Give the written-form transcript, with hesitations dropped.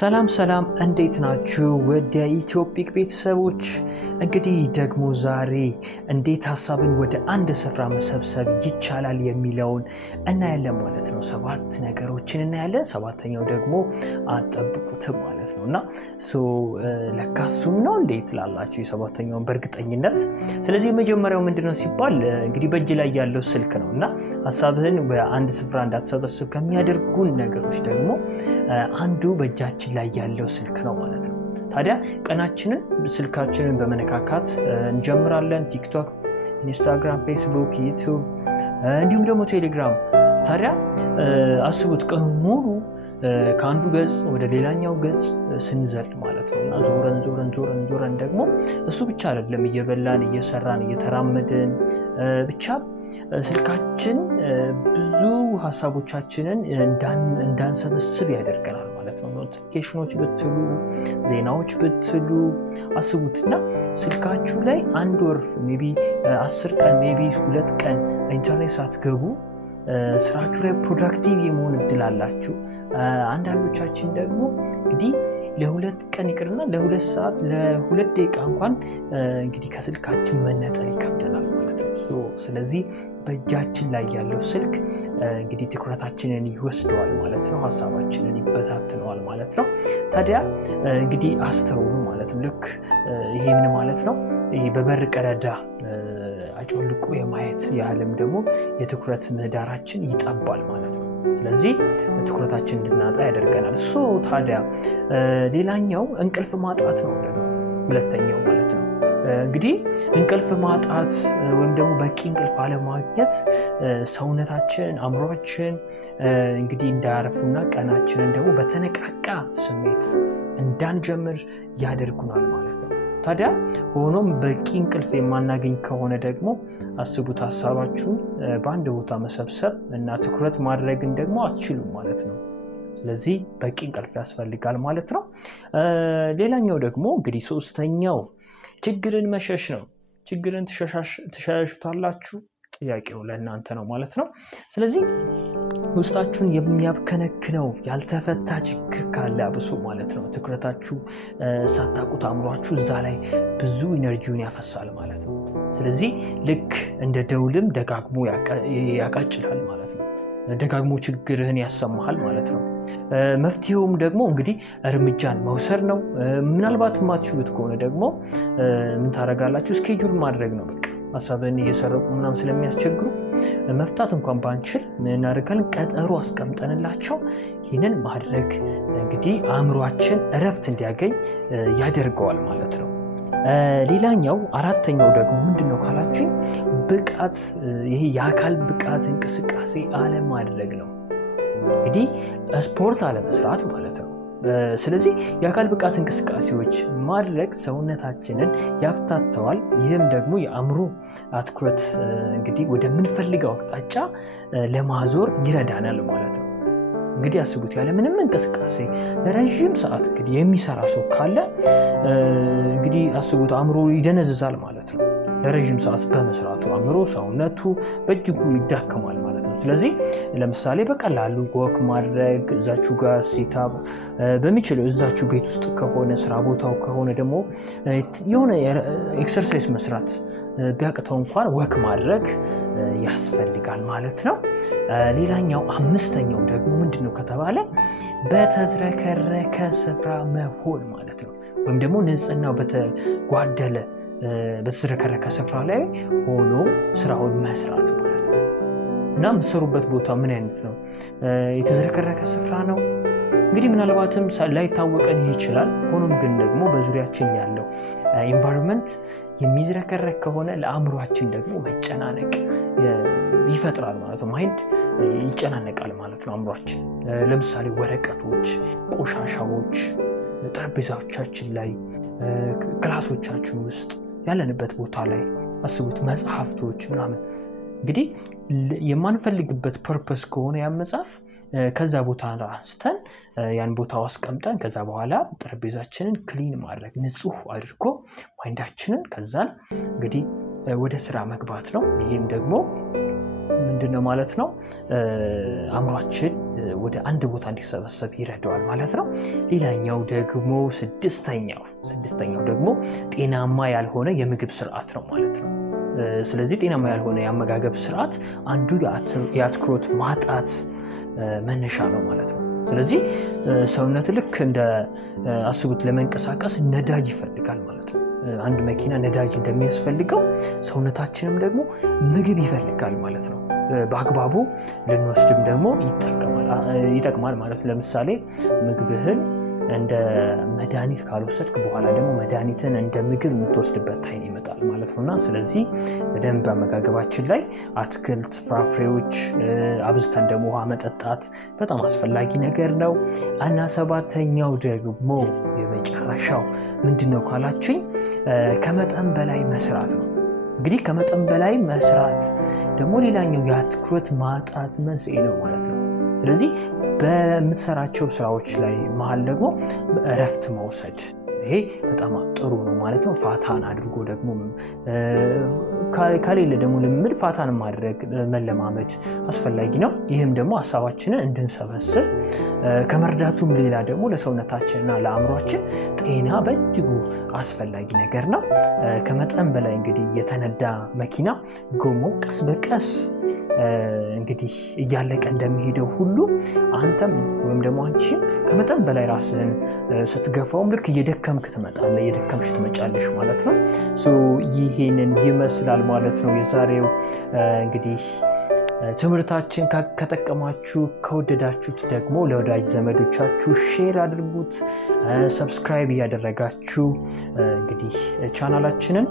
ሰላም እንዴት ናችሁ? ወደ ኢትዮጲክ ቤተሰቦች እንግዲህ ደግሞ ዛሬ እንዴት ሐሳብን ወደ አንድ ስፍራ መሰብሰብ ይቻላል የሚለውን እናያለን ማለት ነው። 7 ነገሮችን እናያለን። ሰባተኛው ደግሞ አጠብቁት ማለት ነውና ለካሱም ነው እንዴት ላላችሁ የሰባተኛውን በእርግጠኝነት። ስለዚህ የመጀመሪያው ምንድነው ሲባል እንግዲህ በእጅ ላይ ያለው ስልክ ነውና ሐሳብህን በአንድ ስፍራ እንዳትሰበስብ ከሚያደርጉን ነገሮች ደግሞ አንዱ በእጃችን ላይ ያለው ስልክ ነው ማለት ነው። ታዲያ ቀናችንን ስልካችንን በመነካካት እንጀምራለን። ቲክቶክ፣ ኢንስታግራም፣ ፌስቡክ፣ ዩቲዩብ እንዲሁም ደግሞ ቴሌግራም። ታዲያ አስቡት ቀን ሙሉ ከአንዱ ገጽ ወደ ሌላኛው ገጽ ስንዘል ማለት ነውና ዞረን ደግሞ እሱ ብቻ አይደለም እየበላን እየሰራን እየተራመድን ብቻ ስልካችን ብዙ ሐሳቦቻችንን እንዳንሰበስብ ያደርገናል ማለት ነው። ኖቲፊኬሽኖች ብትሉ ዜናዎች ብትሉ አስቡትና ስልካችሁ ላይ አንድ ወር ሜቢ 10 ቀን ሜቢ 2 ቀን ኢንተርኔት ሳትገቡ ስራችሁ ላይ ፕሮዳክቲቭ የመሆን እድል አላችሁ። አንዳንዶቻችን ደግሞ እንግዲህ ለ2 ቀን ይቅርና ለ2 ሰዓት ለ2 ደቂቃ እንኳን እንግዲህ ከስልካችን መነጠል ይከብደናል ማለት ነው። ስለዚህ በእጃችን ላይ ያለው ስልክ እንግዲህ ትኩረታችንን ይወስደዋል ማለት ነው። ሐሳባችንን ይበታትነዋል ማለት ነው። ታዲያ እንግዲህ አስተውሉ ማለት ነው። ልክ ይሄ ምን ማለት ነው? ይሄ በበር ቀዳዳ አጮልቆ የማየት ያለም ደግሞ የትኩረት ምህዳራችን ይጠባል ማለት ነው። ስለዚህ ትኩረታችን እንድናጣ ያደርገናል። ታዲያ ሌላኛው እንቅልፍ ማጣት ነው ደግሞ ሁለተኛው ማለት ነው። እንግዲህ እንቅልፍ ማጣት ወይም ደግሞ በቂ እንቅልፍ አለማግኘት ሰውነታችን አእምሮአችን እንግዲህ እንዳያርፉና ቀናችንን ደግሞ በተነቃቃ ስሜት እንዳንጀምር ያደርጉናል ማለት ነው። ታዲያ ሆኖም በቂ እንቅልፍ የማናገኝ ከሆነ ደግሞ አስቡት ሐሳባችሁን በአንድ ቦታ መሰብሰብ እና ትኩረት ማድረግን ደግሞ አትችሉም ማለት ነው። ስለዚህ በቂ እንቅልፍ ያስፈልጋል ማለት ነው። ሌላኛው ደግሞ እንግዲህ ሶስተኛው ችግርን መሸሽ ነው። ችግርን ትሸሹታላችሁ? ጥያቄው ለእናንተ ነው ማለት ነው። ስለዚህ ውስጣችሁን የሚያብከነክነው ያልተፈታ ችግር ካለ አብሶ ማለት ነው ትኩረታችሁ ሳታውቁት አእምሯችሁ እዛ ላይ ብዙ ኢነርጂውን ያፈሳል ማለት ነው። ስለዚህ ልክ እንደ ደውልም ደጋግሞ ያቃጭላል ማለት ነው። ደጋግሞ ችግርህን ያሰማሃል ማለት ነው። መፍትሄውም ደግሞ እንግዲህ እርምጃን መውሰድ ነው። ምናልባት የማትችሉት ከሆነ ደግሞ ምን ታደርጋላችሁ? ስኬጁል ማድረግ ነው። በቃ ሐሳብን እየሰረቁ ምናምን ስለሚያስቸግሩ መፍታት እንኳን ባንችል ምን እናደርጋለን? ቀጠሮ አስቀምጠንላቸው ይህንን ማድረግ እንግዲህ አእምሯችን እረፍት እንዲያገኝ ያደርገዋል ማለት ነው። ሌላኛው አራተኛው ደግሞ ምንድነው ካላችሁኝ ብቃት፣ ይሄ የአካል ብቃት እንቅስቃሴ አለማድረግ ነው። እንግዲህ ስፖርት አለመስራት ማለት ነው። ስለዚህ የአካል ብቃት እንቅስቃሴዎች ማድረግ ሰውነታችንን ያፍታተዋል። ይህም ደግሞ የአእምሮ አትኩረት እንግዲህ ወደምንፈልገው አቅጣጫ ለማዞር ይረዳናል ማለት ነው። እንግዲህ አስቡት ያለ ምንም እንቅስቃሴ ለረጅም ሰዓት እንግዲህ የሚሰራ ሰው ካለ እንግዲህ አስቡት አእምሮ ይደነዝዛል ማለት ነው። ለረጅም ሰዓት በመስራቱ አእምሮ ሰውነቱ በእጅጉ ይዳከማል ማለት ነው። ስለዚህ ለምሳሌ በቀላሉ ወክ ማድረግ እዛችሁ ጋር ሲታብ በሚችለው እዛችሁ ቤት ውስጥ ከሆነ ስራ ቦታው ከሆነ ደግሞ የሆነ ኤክሰርሳይዝ መስራት ቢያቅተው እንኳን ወክ ማድረግ ያስፈልጋል ማለት ነው። ሌላኛው አምስተኛው ደግሞ ምንድነው ከተባለ በተዝረከረከ ስፍራ መሆን ማለት ነው። ወይም ደግሞ ንጽህናው በተዝረከረከ ስፍራ ላይ ሆኖ ስራውን መስራት ማለት ነው። እና የምትሰሩበት ቦታ ምን አይነት ነው? የተዝረከረከ ስፍራ ነው? እንግዲህ ምናልባትም ላይታወቀን ይችላል። ሆኖም ግን ደግሞ በዙሪያችን ያለው ኢንቫይሮንመንት የሚዝረከረክ ከሆነ ለአእምሯችን ደግሞ መጨናነቅ ይፈጥራል ማለት ነው። ማይንድ ይጨናነቃል ማለት ነው አእምሯችን። ለምሳሌ ወረቀቶች፣ ቆሻሻዎች ጠረጴዛዎቻችን ላይ፣ ክላሶቻችን ውስጥ ያለንበት ቦታ ላይ አስቡት መጽሐፍቶች ምናምን እንግዲህ የማንፈልግበት ፐርፐስ ከሆነ ያ መጽሐፍ ከዛ ቦታ አንስተን ያን ቦታ አስቀምጠን ከዛ በኋላ ጠረጴዛችንን ክሊን ማድረግ ንጹህ አድርጎ ማይንዳችንን ከዛን እንግዲህ ወደ ስራ መግባት ነው። ይሄም ደግሞ ምንድነው ማለት ነው? አእምሯችን ወደ አንድ ቦታ እንዲሰበሰብ ይረዳዋል ማለት ነው። ሌላኛው ደግሞ ስድስተኛው ደግሞ ጤናማ ያልሆነ የምግብ ስርዓት ነው ማለት ነው። ስለዚህ ጤናማ ያልሆነ የአመጋገብ ስርዓት አንዱ የአትክሮት ማጣት መነሻ ነው ማለት ነው። ስለዚህ ሰውነት ልክ እንደ አስቡት ለመንቀሳቀስ ነዳጅ ይፈልጋል ማለት ነው። አንድ መኪና ነዳጅ እንደሚያስፈልገው ሰውነታችንም ደግሞ ምግብ ይፈልጋል ማለት ነው። በአግባቡ ልንወስድም ደግሞ ይጠቅማል ማለት ነው። ለምሳሌ ምግብህን እንደ መድኃኒት ካልወሰድክ በኋላ ደግሞ መድኃኒትን እንደ ምግብ የምትወስድበት ታይም ይመጣል ማለት ነውና ስለዚህ በደንብ አመጋገባችን ላይ አትክልት፣ ፍራፍሬዎች አብዝተን ደግሞ ውሃ መጠጣት በጣም አስፈላጊ ነገር ነው። እና ሰባተኛው ደግሞ የመጨረሻው ምንድነው ካላችሁኝ ከመጠን በላይ መስራት ነው። እንግዲህ ከመጠን በላይ መስራት ደግሞ ሌላኛው የአትክሮት ማጣት መንስኤ ነው ማለት ነው። ስለዚህ በምትሰራቸው ስራዎች ላይ መሃል ደግሞ እረፍት መውሰድ ይሄ በጣም ጥሩ ነው ማለት ነው። ፋታን አድርጎ ደግሞ ከሌለ ደግሞ ልምድ ፋታን ማድረግ መለማመድ አስፈላጊ ነው። ይህም ደግሞ ሐሳባችንን እንድንሰበስብ ከመርዳቱም ሌላ ደግሞ ለሰውነታችንና ለአእምሯችን ጤና በእጅጉ አስፈላጊ ነገር ነው። ከመጠን በላይ እንግዲህ የተነዳ መኪና ጎሞ ቀስ በቀስ እንግዲህ እያለቀ እንደሚሄደው ሁሉ አንተም ወይም ደግሞ አንቺም ከመጠን በላይ ራስህን ስትገፋውም ልክ እየደከምክ ትመጣለህ፣ እየደከምሽ ትመጫለሽ ማለት ነው። ይሄንን ይመስላል ማለት ነው የዛሬው እንግዲህ ትምህርታችን። ከጠቀማችሁ ከወደዳችሁት ደግሞ ለወዳጅ ዘመዶቻችሁ ሼር አድርጉት። ሰብስክራይብ እያደረጋችሁ እንግዲህ ቻናላችንን